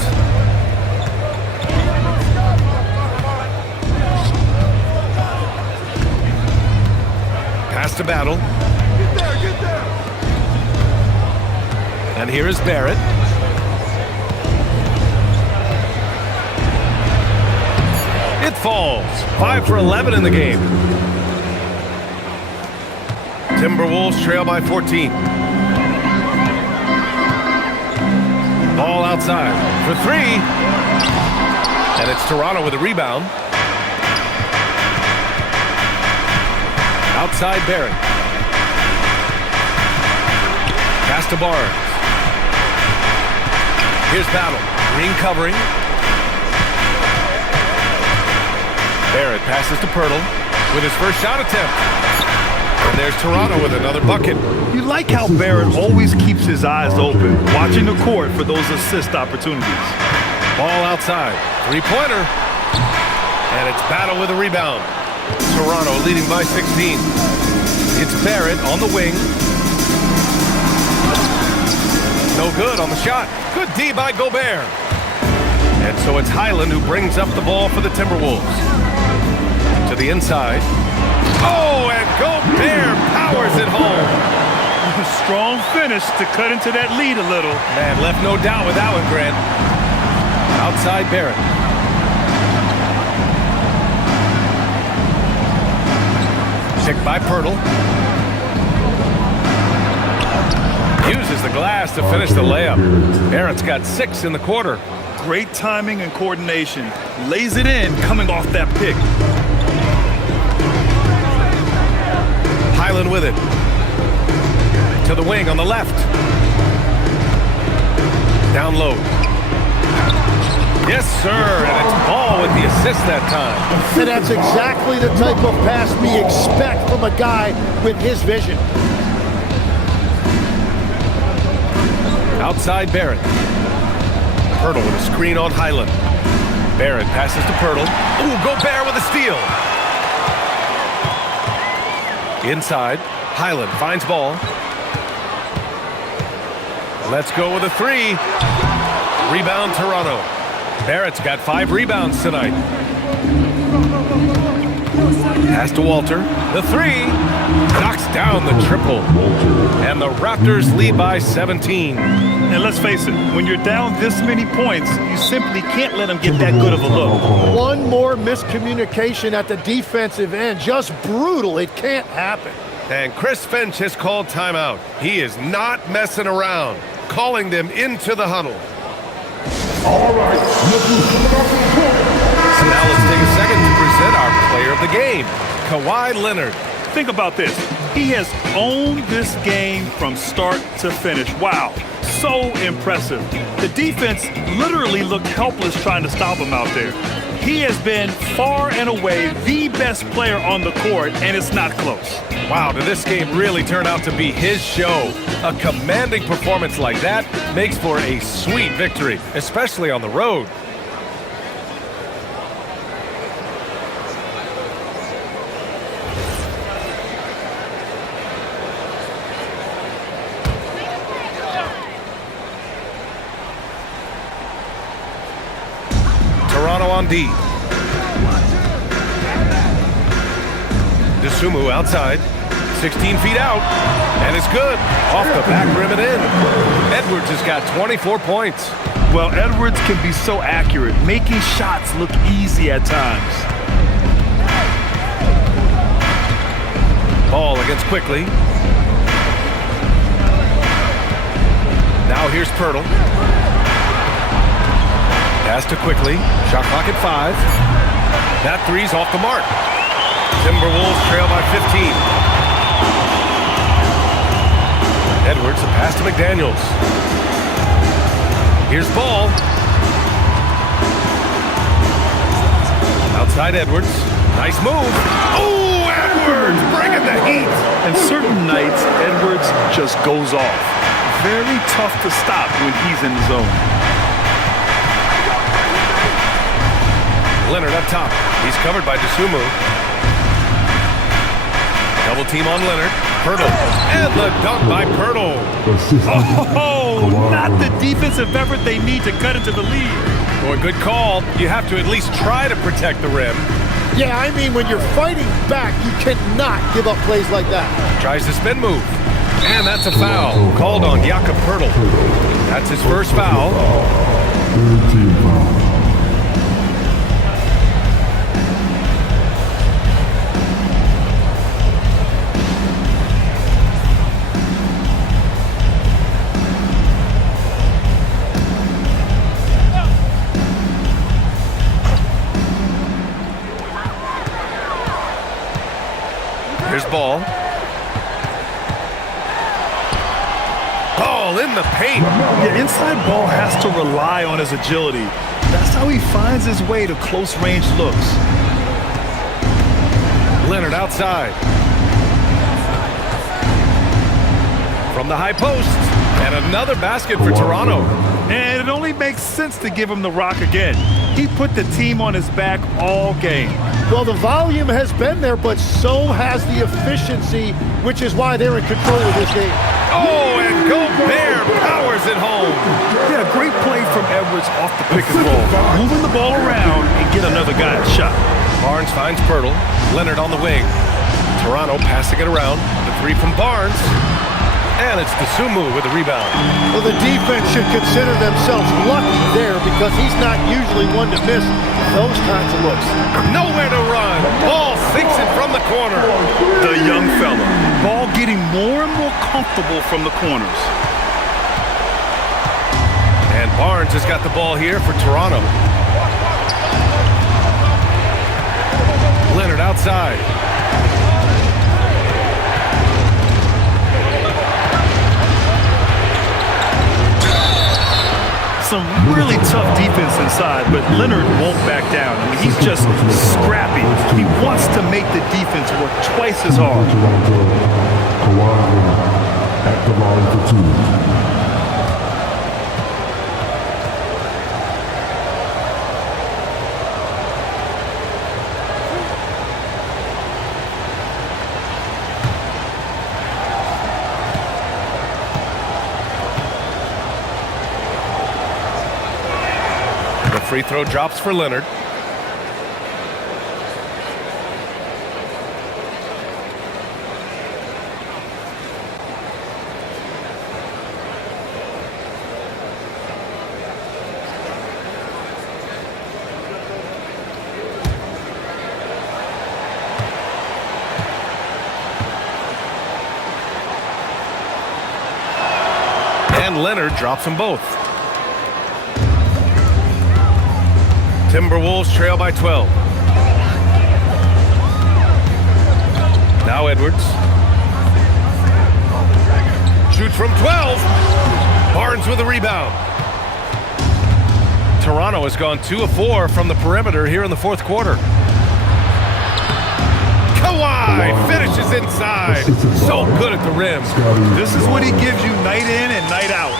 Pass to Battle. Get there. And here is Barrett. It falls. 5 for 11 in the game. Timberwolves trail by 14. Ball outside for 3. And it's Toronto with a rebound. Outside Barrett. Pass to Barnes. Here's Battle. Green covering. Barrett passes to Pirtle with his first shot attempt. And there's Toronto with another bucket. You like how Barrett always keeps his eyes open, watching the court for those assist opportunities. Ball outside. Three-pointer. And it's Battle with a rebound. Toronto leading by 16. It's Barrett on the wing. No good on the shot. Good D by Gobert. And so it's Highland who brings up the ball for the Timberwolves. To the inside. Oh, and Gobert powers it home. A strong finish to cut into that lead a little. Man, left no doubt with that one, Grant. Outside Barrett. Picked by Pirtle. Uses the glass to finish the layup. Barrett's got 6 in the quarter. Great timing and coordination. Lays it in coming off that pick. Highland with it. To the wing on the left. Down low. Yes, sir, and it's Ball with the assist that time. And that's exactly the type of pass we expect from a guy with his vision. Outside Barrett. Pirtle with a screen on Highland. Barrett passes to Pirtle. Ooh, Gobert with a steal. Inside, Highland finds Ball. Let's go with a 3. Rebound Toronto. Barrett's got 5 rebounds tonight. Pass to Walter. The 3. Knocks down the triple. And the Raptors lead by 17. And let's face it, when you're down this many points, you simply can't let them get that good of a look. One more miscommunication at the defensive end. Just brutal. It can't happen. And Chris Finch has called timeout. He is not messing around. Calling them into the huddle. All right, look who's coming off the court. So now let's take a second to present our player of the game, Kawhi Leonard. Think about this. He has owned this game from start to finish. Wow, so impressive. The defense literally looked helpless trying to stop him out there. He has been far and away the best player on the court, and it's not close. Wow, did this game really turn out to be his show? A commanding performance like that makes for a sweet victory, especially on the road. Toronto on D. DeSumo outside, 16 feet out, and it's good. Off the back rim and in. Edwards has got 24 points. Well, Edwards can be so accurate, making shots look easy at times. Ball against Quickly. Now here's Pirtle. Pass to Quickly. Shot clock at 5. That 3's off the mark. Timberwolves trail by 15. Edwards, a pass to McDaniels. Here's Ball. Outside Edwards. Nice move. Oh, Edwards bringing the heat. And certain nights, Edwards just goes off. Very tough to stop when he's in the zone. Leonard up top. He's covered by DeSumo. Double team on Leonard. Pirtle. And the dunk by Pirtle. Oh, not the defensive effort they need to cut into the lead. Boy, good call. You have to at least try to protect the rim. Yeah, I mean, when you're fighting back, you cannot give up plays like that. Tries the spin move. And that's a foul. Called on Jakob Pirtle. That's his first foul. Third team foul. Here's Ball. Ball in the paint. Yeah, inside Ball has to rely on his agility. That's how he finds his way to close-range looks. Leonard outside. From the high post. And another basket for Toronto. And it only makes sense to give him the rock again. He put the team on his back all game. Well, the volume has been there, but so has the efficiency, which is why they're in control of this game. Oh, and Gobert powers it home. Yeah, great play from Edwards off the pick and roll. Moving the ball around and get another guy a shot. Barnes finds Pirtle. Leonard on the wing. Toronto passing it around. The 3 from Barnes. And it's DeSumo with the rebound. Well, the defense should consider themselves lucky there because he's not usually one to miss those kinds of looks. Nowhere to run. Ball sinks it from the corner. The comfortable from the corners. And Barnes has got the ball here for Toronto. Leonard outside. Some really tough defense inside, but Leonard won't back down. I mean, he's just scrappy. He wants to make the defense work twice as hard. Toronto, Kawhi Leonard at the line for two. Free throw drops for Leonard. And Leonard drops them both. Timberwolves trail by 12. Now Edwards. Shoots from 12. Barnes with a rebound. Toronto has gone 2 of 4 from the perimeter here in the fourth quarter. Kawhi finishes inside. So good at the rim. This is what he gives you night in and night out.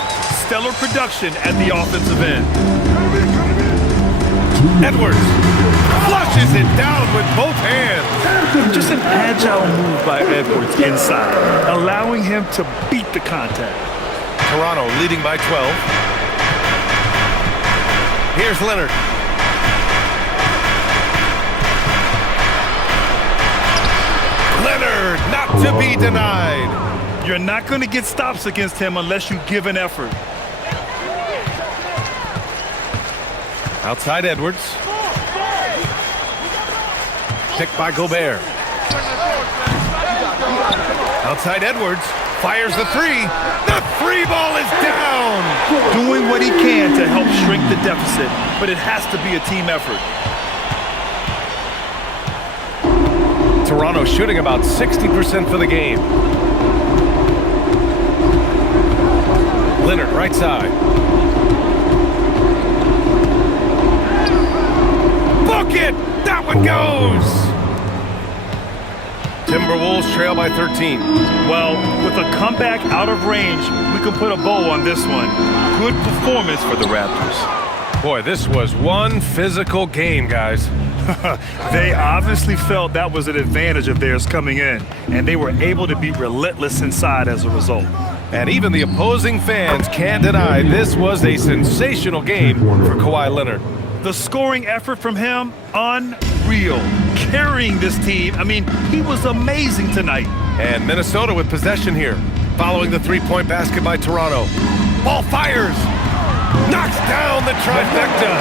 Stellar production at the offensive end. Edwards flushes it down with both hands. Just an agile move by Edwards inside, allowing him to beat the contact. Toronto leading by 12. Here's Leonard. Leonard, not to be denied. You're not going to get stops against him unless you give an effort. Outside Edwards. Picked by Gobert. Outside Edwards. Fires the three. The three ball is down. Doing what he can to help shrink the deficit, but it has to be a team effort. Toronto shooting about 60% for the game. Leonard right side. Bucket! That one goes! Timberwolves trail by 13. Well, with a comeback out of range, we can put a bow on this one. Good performance for the Raptors. Boy, this was one physical game, guys. They obviously felt that was an advantage of theirs coming in, and they were able to be relentless inside as a result. And even the opposing fans can't deny this was a sensational game for Kawhi Leonard. The scoring effort from him, unreal. Carrying this team, I mean, he was amazing tonight. And Minnesota with possession here, following the three-point basket by Toronto. Ball fires, knocks down the trifecta.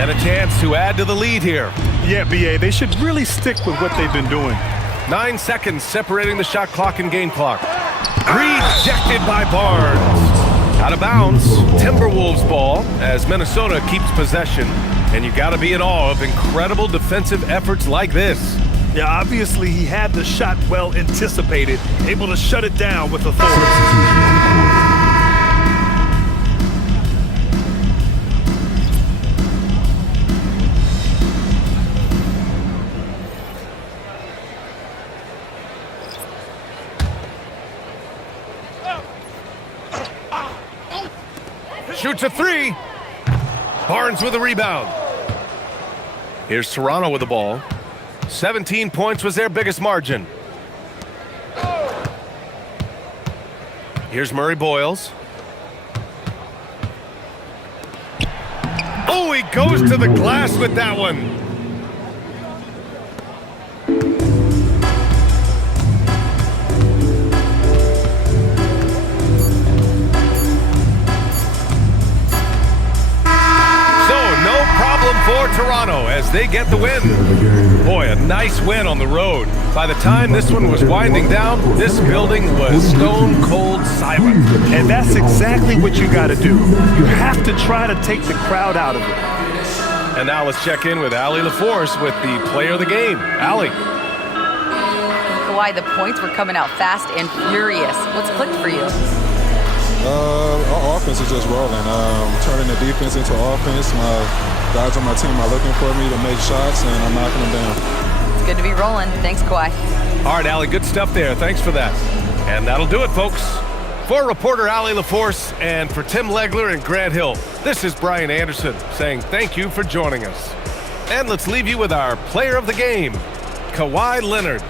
And a chance to add to the lead here. Yeah, B.A., they should really stick with what they've been doing. 9 seconds separating the shot clock and game clock. Rejected by Barnes. Out of bounds, Timberwolves ball as Minnesota keeps possession. And you got to be in awe of incredible defensive efforts like this. Yeah, obviously he had the shot well anticipated, able to shut it down with authority. Shoots a three. Barnes with a rebound. Here's Toronto with the ball. 17 points was their biggest margin. Here's Murray Boyles. Oh, he goes to the glass with that one. For Toronto as Raptors, they get the win. Boy, a nice win on the road. By the time this one was winding down, this building was stone cold silent. And that's exactly what you got to do. You have to try to take the crowd out of it. And now let's check in with Allie LaForce with the player of the game. Allie. Kawhi, the points were coming out fast and furious. What's clicked for you? Our offense is just rolling. Turning the defense into offense. My guys on my team are looking for me to make shots, and I'm knocking them down. It's good to be rolling. Thanks, Kawhi. All right, Allie, good stuff there. Thanks for that. And that'll do it, folks. For reporter Allie LaForce and for Tim Legler and Grant Hill, this is Brian Anderson saying thank you for joining us. And let's leave you with our player of the game, Kawhi Leonard.